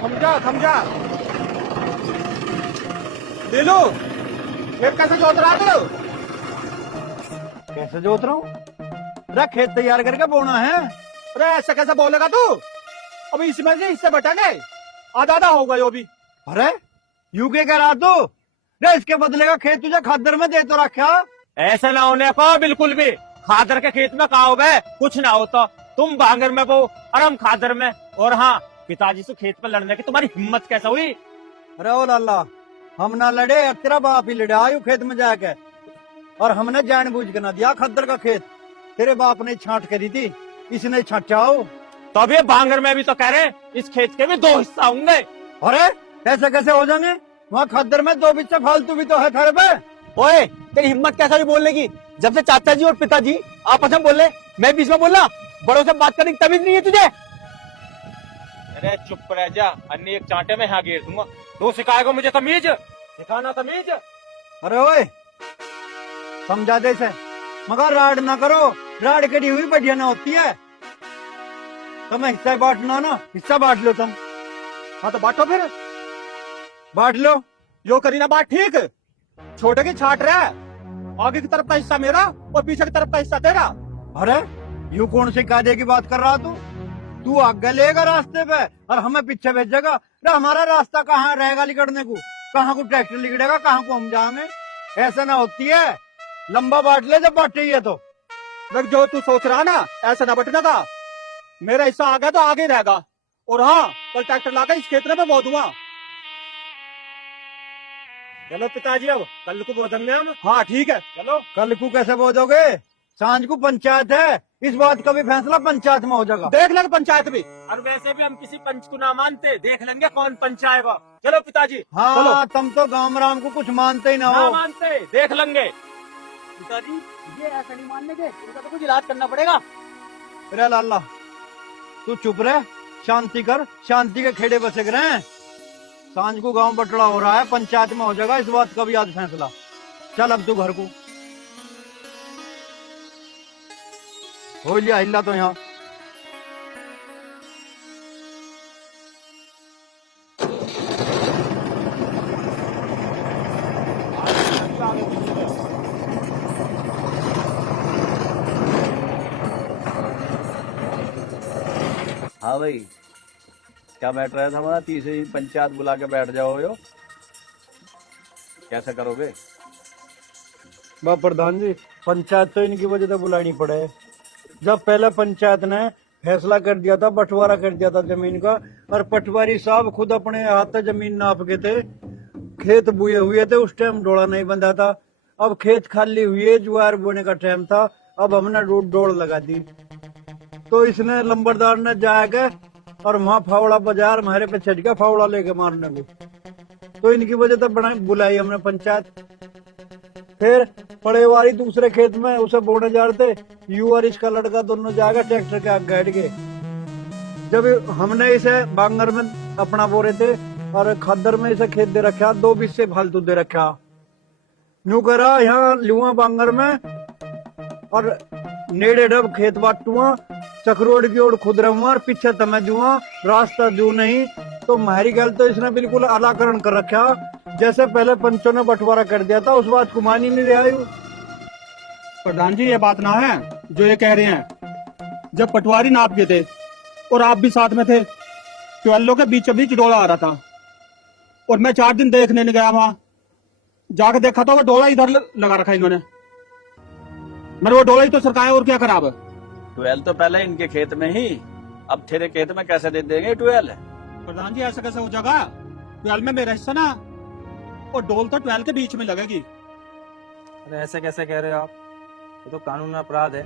समझा समझा। ले लो। खेत कैसे जोत रहा तू? कैसे जोत रहा हूँ? अरे खेत तैयार करके बोना है। अरे ऐसे कैसे बोलेगा तू? अभी इसमें से इससे बटा गए, आधा आधा होगा जो भी। अरे यू के कह रहा तू? अरे इसके बदले का खेत तुझे खादर में दे तो रखा। ऐसा ना होने को बिल्कुल भी। खादर के खेत में कहा हो गए कुछ ना होता। तुम बांगर में बो और हम खादर में। और हाँ, पिताजी से खेत पर लड़ने की तुम्हारी हिम्मत कैसे हुई? अरे ओ लाला, हम ना लड़े, तेरा बाप ही लड़े आयु खेत में जाके। और हमने जानबूझ के ना दिया खद्दर का खेत, तेरे बाप ने छांट करी थी, इसने छाटाओ। तो अब ये बांगर में भी तो कह रहे हैं इस खेत के भी 2 हिस्सा होंगे। अरे ऐसे कैसे हो जाएंगे? वहाँ खद्दर में 2 बिच्चा फालतू भी तो है थारे पे। ओए, तेरी हिम्मत कैसा भी बोलने की? जब से चाचा जी और पिताजी आपस में बोल रहे, मैं बीच में बोलना? बड़ों से बात करने की तमीज नहीं है तुझे? अरे चुप रह जा, अन्य एक चांटे में यहाँ गिर दूंगा। तू सिखाएगा मुझे तमीज? सिखाना तमीज। अरे ओए, समझा दे से, मगर राड ना करो, राड करी हुई बढ़िया ना होती है। तुम्हें हिस्सा बांटना ना, हिस्सा बांट लो तुम। हाँ तो बांटो फिर। बांट लो। यो करी ना बात ठीक। छोटे की छाट रहा है, आगे की तरफ का हिस्सा मेरा और पीछे की तरफ का हिस्सा तेरा। अरे यू कौन से कायदे की बात कर रहा तू आगे लेगा रास्ते पे और हमें पीछे भेजेगा। अरे हमारा रास्ता कहाँ रहेगा लिकड़ने को? कहाँ को ट्रैक्टर लिकड़ेगा, कहाँ को हम जाएंगे? ऐसा ना होती है, लंबा बांट ले जब बांटे ही है तो। देख जो तू सोच रहा ना, ऐसा ना बटने का। मेरा हिस्सा आ गया तो आगे ही रहेगा। और हाँ, कल ट्रैक्टर लाकर इस खेत में बो दूंगा। चलो पिताजी, अब कल को बोलेंगे हम। हाँ ठीक है। चलो। कल को कैसे बोझोगे? सांझ को पंचायत है, इस बात का भी फैसला पंचायत में हो जाएगा। देख लेंगे पंचायत भी। और वैसे भी हम किसी पंच को ना मानते, देख लेंगे कौन पंच आएगा। चलो पिताजी। हाँ चलो। तुम तो गांव राम को कुछ मानते ही ना ना हो। मानते, देख लेंगे। पिताजी, ये ऐसा नहीं मानने के, इनका तो कुछ इलाज करना पड़ेगा। अरे लाला, तू चुप रह, शांति कर, शांति के खेड़े बसे रहे हैं। सांझ को गांव बटड़ा हो रहा है, पंचायत में हो जाएगा इस बात का भी आज फैसला। चल अब तू घर को हो लिया हिला तो यहाँ। हाँ भाई, क्या बैठ रहा था हमारा? तीसरी पंचायत बुला के बैठ जाओ यो, कैसे करोगे? बाप प्रधान जी, पंचायत तो इनकी वजह से बुलानी पड़े। जब पहले पंचायत ने फैसला कर दिया था, बंटवारा कर दिया था जमीन का, और पटवारी साहब खुद अपने हाथ से जमीन नाप के थे, खेत बुए हुए थे, उस टाइम डोला नहीं बंधा था। अब खेत खाली हुए, ज्वार बोने का टाइम था, अब हमने डोड़ लगा दी। तो इसने लंबरदार ने जाके और वहाँ फावड़ा बाजार हमारे पे छट गया, फावड़ा लेके मारने को। तो इनकी वजह से बना बुलाई हमने पंचायत। फिर पड़ेवारी दूसरे खेत में उसे बोने जा रहे थे, यू और इसका लड़का दोनों जाकर ट्रैक्टर के आगे बैठ गए। जब हमने इसे बांगर में अपना बो रहे थे और खद्दर में इसे खेत दे रखा, 2 बिस्से फालतू दे रखा। न्यू करा यहाँ लुआ बांगर में और नेड़े डब खेत बाटुआ, चक्रोड की ओर खुद रहूंगा और पीछे तमे जुआ, रास्ता जू नहीं। तो मारी गल तो इसने बिल्कुल अलाकरण कर रखा, जैसे पहले पंचों ने बंटवारा कर दिया था, उस बात को मान ही नहीं रहा। प्रधान जी ये बात ना है जो ये कह रहे हैं। जब पटवारी नाप के थे और आप भी साथ में थे, ट्वेल्लो के बीचों बीच डोला आ रहा था, और मैं 4 दिन देखने नहीं गया वहां। जाकर देखा तो वो डोला इधर लगा रखा इन्होंने। मैंने वो डोला ही तो सरकाया, और क्या करा अब? 12 तो पहले इनके खेत में ही, अब तेरे खेत में कैसे दे देंगे 12? प्रधान जी ऐसा कैसे हो जाएगा? 12 में मेरा हिस्सा ना, और डोल तो 12 के बीच में लगेगी। अरे ऐसे कैसे कह रहे हो आप? ये तो कानून में अपराध है,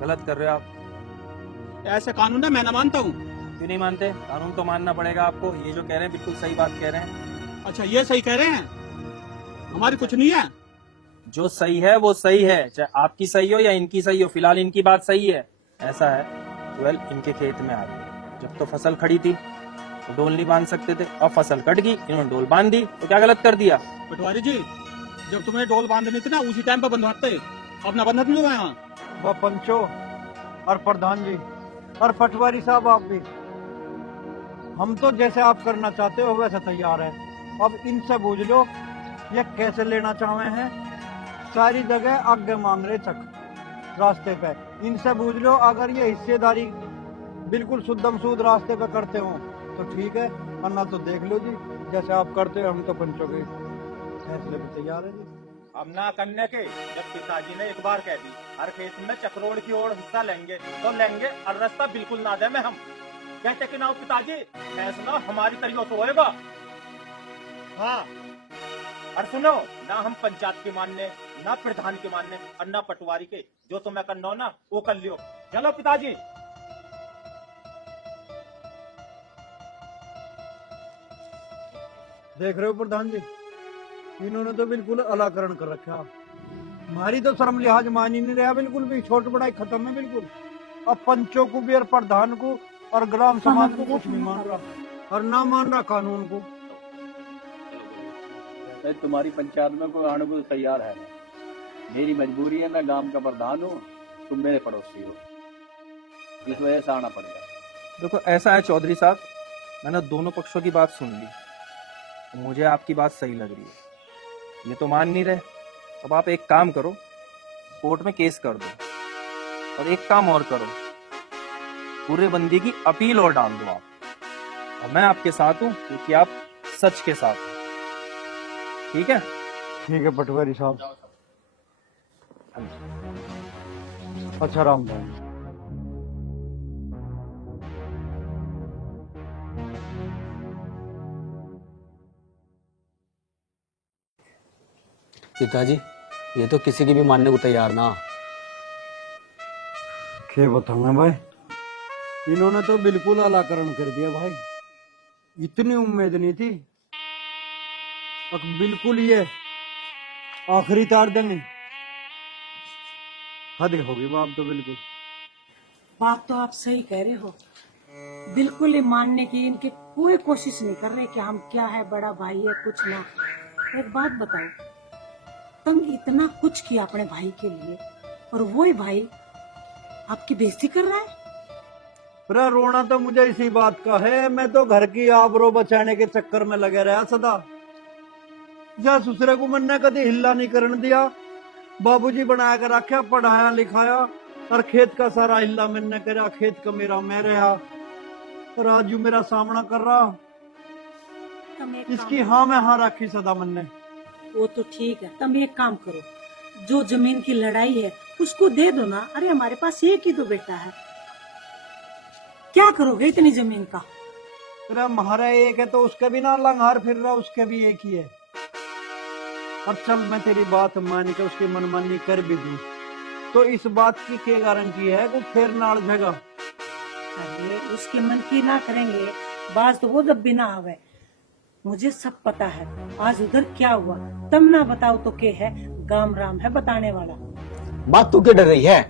गलत कर रहे हो आप। ऐसे कानून है, मैं ना मानता हूँ। क्यों नहीं मानते? कानून तो मानना पड़ेगा आपको। ये जो कह रहे हैं बिल्कुल सही बात कह रहे हैं। अच्छा ये सही कह रहे हैं, हमारी कुछ नहीं है। जो सही है वो सही है, चाहे आपकी सही हो या इनकी सही हो। फिलहाल इनकी बात सही है। ऐसा है, 12 इनके खेत में आ गई। जब तो फसल खड़ी थी तो डोल नहीं बांध सकते थे, अब फसल कट गई, इन्होंने डोल बांध दी, तो क्या गलत कर दिया? पटवारी जी जब तुम्हें डोल बांधनी थी ना, उसी टाइम पर बंधवाते, अब ना बंधत नहीं हुआ यहाँ। वह पंचो और प्रधान जी और पटवारी साहब, आप भी हम तो जैसे आप करना चाहते हो वैसे तैयार है। अब इनसे पूछ लो ये कैसे लेना चाहे हैं। सारी जगह आगे मांग रहे चक रास्ते पे। इनसे पूछ लो अगर ये हिस्सेदारी बिल्कुल शुद्धम शुद्ध रास्ते पे करते हो तो ठीक है, वरना तो देख लो जी जैसे आप करते हो हम तो पंचों के फैसले पे तैयार है जी। हम ना करने के जब पिताजी ने एक बार कह दी हर खेत में चक्रोड़ की ओर हिस्सा लेंगे तो लेंगे, और रास्ता बिल्कुल ना दे में हम कहते कि ना पिताजी फैसला हमारी तरीके से होएगा। हाँ, और सुनो ना हम पंचायत के मानने, ना प्रधान के मानने और ना पटवारी के। जो तुम्हें करना हो ना वो कर लियो। चलो पिताजी। देख रहे हो प्रधान जी, इन्होंने तो बिल्कुल अलाकरण कर रखा। हमारी तो शर्म लिहाज मान ही नहीं रहा बिल्कुल भी। छोट बड़ाई खत्म है बिल्कुल। अब पंचों को भी और प्रधान को और ग्राम समाज को कुछ नहीं मान रहा और ना मान रहा कानून को। तो तुम्हारी पंचायत में कोई आने को तैयार है नहीं। मेरी मजबूरी है, मैं गांव का प्रधान हूँ, तुम मेरे पड़ोसी हो, इस वजह से आना पड़ेगा। देखो ऐसा है चौधरी साहब, मैंने दोनों पक्षों की बात सुन ली, तो मुझे आपकी बात सही लग रही है। ये तो मान नहीं रहे, अब आप एक काम करो, कोर्ट में केस कर दो, और एक काम और करो, पूरे बंदी की अपील और डाल दो आप। और मैं आपके साथ हूं क्योंकि आप सच के साथ हो। ठीक है? ठीक है पटवारी साहब। अच्छा राम भाई। पिताजी ये तो किसी की भी मानने को तैयार ना। क्या बताऊंगा भाई, इन्होंने तो बिल्कुल अलाकरण कर दिया भाई। इतनी उम्मीद नहीं थी। अब बिल्कुल ये आखिरी तार देंगे। हद होगी बाप तो बिल्कुल। बात तो आप सही कह रहे हो। बिल्कुल ये मानने की इनकी कोई कोशिश नहीं कर रहे कि हम क्या है, बड़ा भाई है, कुछ ना। एक बात बताओ, तुम इतना कुछ किया अपने भाई के लिए और वही भाई आपकी बेइज्जती कर रहा है। अरे रोना तो मुझे इसी बात का है। मैं तो घर की आबरू बचाने के चक्कर में लगे रहा सदा। जा ससुरे को मैंने कभी हिल्ला नहीं करने दिया। बाबूजी बनाया कर रखा, पढ़ाया लिखाया, और खेत का सारा हिल्ला मैंने करा। खेत का मेरा मैं रहा और आज जो मेरा सामना कर रहा, इसकी हाँ में हाँ रखी सदा मैंने। वो तो ठीक है, तुम एक काम करो, जो जमीन की लड़ाई है उसको दे दो ना। अरे हमारे पास एक ही तो बेटा है, क्या करोगे इतनी जमीन का? अरे हमारा एक है तो उसके भी ना लंघार फिर रहा, उसके भी एक ही है। और चल मैं तेरी बात मान के उसकी मनमानी कर भी दूं तो इस बात की क्या गारंटी है कि फिर नाल जगह। अरे उसके मन की ना करेंगे बात तो वो जब भी ना आवे। मुझे सब पता है आज उधर क्या हुआ। तुम ना बताओ तो क्या है, गाम राम है बताने वाला। बात तू क्यों डर रही है?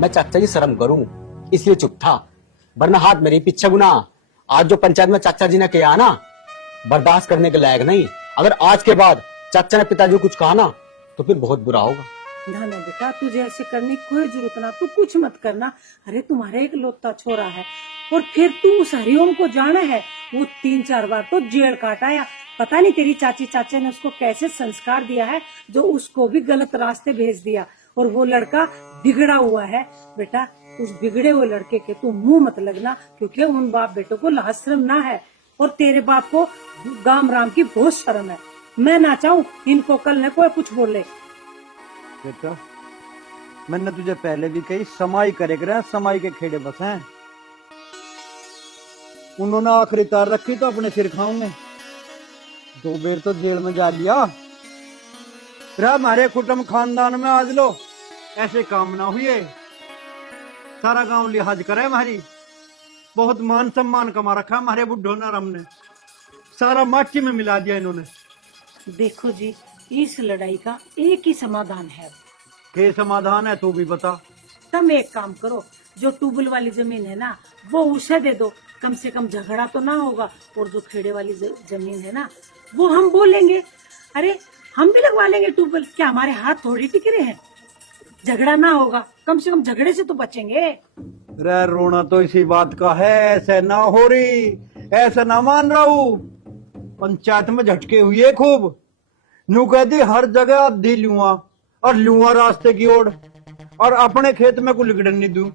मैं चाचा जी शर्म करूं इसलिए चुप था, वरना हाथ मेरे पीछे गुना। आज जो पंचायत में चाचा जी ने किया ना, बर्दाश्त करने के लायक नहीं। अगर आज के बाद चाचा ने पिताजी को कुछ कहा ना तो फिर बहुत बुरा होगा। ना ना बेटा, तुझे ऐसे करने की कोई जरूरत ना, तू कुछ मत करना। अरे तुम्हारे एक लौता छोरा है और फिर तू उस हरिओम को जाना है, वो 3-4 बार तो जेल काटाया। पता नहीं तेरी चाची चाचा ने उसको कैसे संस्कार दिया है जो उसको भी गलत रास्ते भेज दिया। और वो लड़का बिगड़ा हुआ है। बेटा उस बिगड़े हुए लड़के के तू मुंह मत लगना, क्योंकि उन बाप बेटों को लाज शर्म ना है और तेरे बाप को गाम राम की बहुत शर्म है। मैं ना चाहूं इनको कल न कोई कुछ बोले। बेटा मैंने तुझे पहले भी कही, समाई करे कर, समाई के खेड़े बस हैं। उन्होंने आखिरी तार रखी तो अपने सिर खाऊंगे। 2 बेर तो जेल में जा लिया। हमारे कुटुंब खानदान में आज लो ऐसे काम ना हुए। सारा गांव लिहाज करे हमारी, बहुत मान सम्मान कमा रखा हमारे बुढ़ो नाराम ने। सारा माटी में मिला दिया इन्होंने। देखो जी, इस लड़ाई का एक ही समाधान है। के समाधान है तू भी बता। तुम एक काम करो, जो ट्यूबवेल वाली जमीन है ना वो उसे दे दो, कम से कम झगड़ा तो ना होगा। और जो खेड़े वाली जमीन है ना वो हम बोलेंगे, अरे हम भी लगवा लेंगे ट्यूबवेल। क्या हमारे हाथ थोड़ी टिकरे हैं? झगड़ा ना होगा, कम से कम झगड़े से तो बचेंगे। रे रोना तो इसी बात का है, ऐसे ना हो रही। ऐसा ना मान रहा हूं। पंचायत में झटके हुए खूब, यूं कहती हर जगह आप दी लूआ और लूआ रास्ते की ओर, और अपने खेत में कोई लिगड़न नहीं दूं,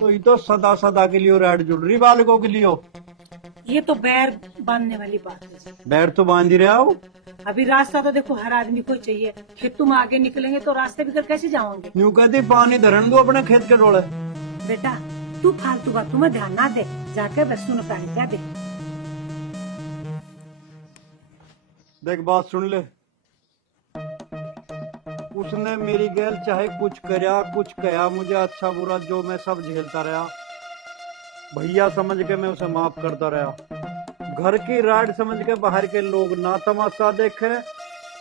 तो ये तो सदा सदा के लिए रेड जुड़ रही बालकों के लिए। ये तो बैर बांधने वाली बात है। बैर तो बांध ही रहा हूं। अभी रास्ता तो देखो हर आदमी को चाहिए, फिर तुम आगे निकलेंगे तो रास्ते बिगड़ कैसे जाओगे? यूं कहती पानी धरन दो अपने खेत के डोले। बेटा तू फालतू बातों में ध्यान ना दे, जाके बस सुन पानी क्या दे। देख बात सुन ले, उसने मेरी गैल चाहे कुछ करया कुछ कया, मुझे अच्छा बुरा जो मैं सब झेलता रहा, भैया समझ के मैं उसे माफ करता रहा। घर की राड समझ के बाहर के लोग ना तमाशा देखे,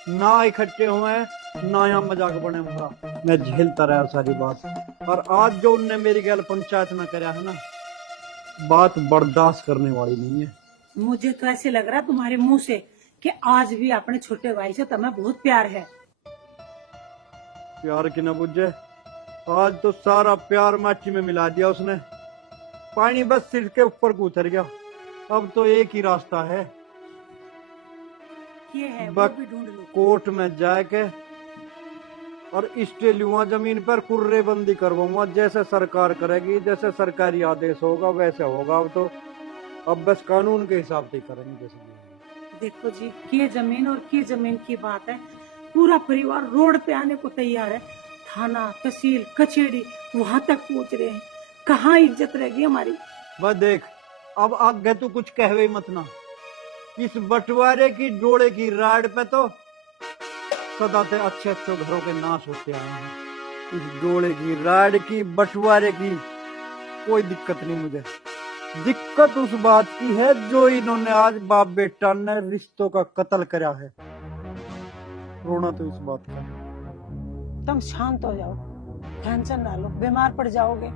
ना इकट्ठे हुए, ना यहाँ मजाक बने हुआ, मैं झेलता रहा सारी बात। और आज जो उनने मेरी गैल पंचायत में कराया है ना, बात बर्दाश्त करने वाली नहीं है। मुझे तो ऐसे लग रहा तुम्हारे मुंह से कि आज भी अपने छोटे भाई से तुम्हें बहुत प्यार है। प्यार की न बुझे, आज तो सारा प्यार माटी में मिला दिया उसने। पानी बस सिर के ऊपर को उतर गया। अब तो एक ही रास्ता है, ये है वो बस भी ढूंढ लो। कोर्ट में जाके और स्टे लूंगा, जमीन पर कुर्रे बंदी करवाऊंगा, जैसे सरकार करेगी, जैसे सरकारी आदेश होगा वैसे होगा। अब बस कानून के हिसाब से ही करेंगे जैसे भी। देखो जी, ये जमीन और ये जमीन की बात है, पूरा परिवार रोड पे आने को तैयार है, थाना तहसील कचहरी वहां तक पहुंच रहे हैं, कहाँ इज्जत रहेगी हमारी? बस देख, अब आगे तू कुछ कहवे मत ना। इस बंटवारे की डोले की राड पे तो सदा से अच्छे अच्छे घरों के नाश होते आए हैं। इस डोले की राड की बंटवारे की कोई दिक्कत नहीं मुझे। दिक्कत उस बात की है जो इन्होंने आज बाप बेटा ने रिश्तों का कत्ल करा है। रोना तो इस बात का। तुम शांत हो जाओ, टेंशन ना लो, बीमार पड़ जाओगे।